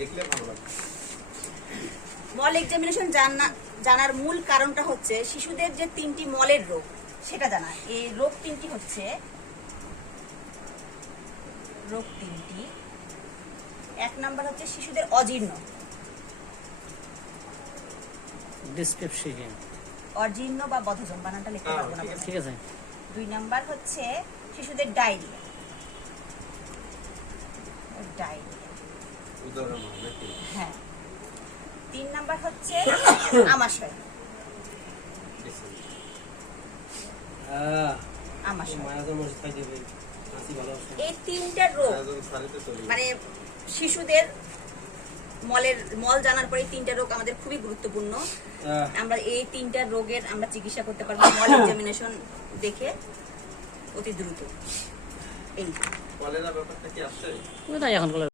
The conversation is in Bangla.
দেখলে ভালো লাগে। মল এক্সামিনেশন জানার মূল কারণটা হচ্ছে শিশুদের যে 3টি মলের রোগ সেটা জানা। এই রোগ 3টি হচ্ছে রোগ 3টি। 1 নাম্বার হচ্ছে শিশুদের অজীর্ণ, ডিসপেপসিয়া, অজীর্ণ বা বদহজম, বানানটা লিখতে পারবো না। ঠিক আছে। 2 নাম্বার হচ্ছে শিশুদের ডায়রিয়া, উদাহরণ নাকি? হ্যাঁ। 3 নাম্বার হচ্ছে আমাশয়, এই 3টা রোগ মানে শিশুদের মল জানার পরে 3টা রোগ আমাদের খুবই গুরুত্বপূর্ণ। আমরা এই 3টা রোগের আমরা চিকিৎসা করতে পারবো মল এক্সামিনেশন দেখে অতি দ্রুত। এই কলেরা ব্যাপারটা কি আসছে? ওটাই এখন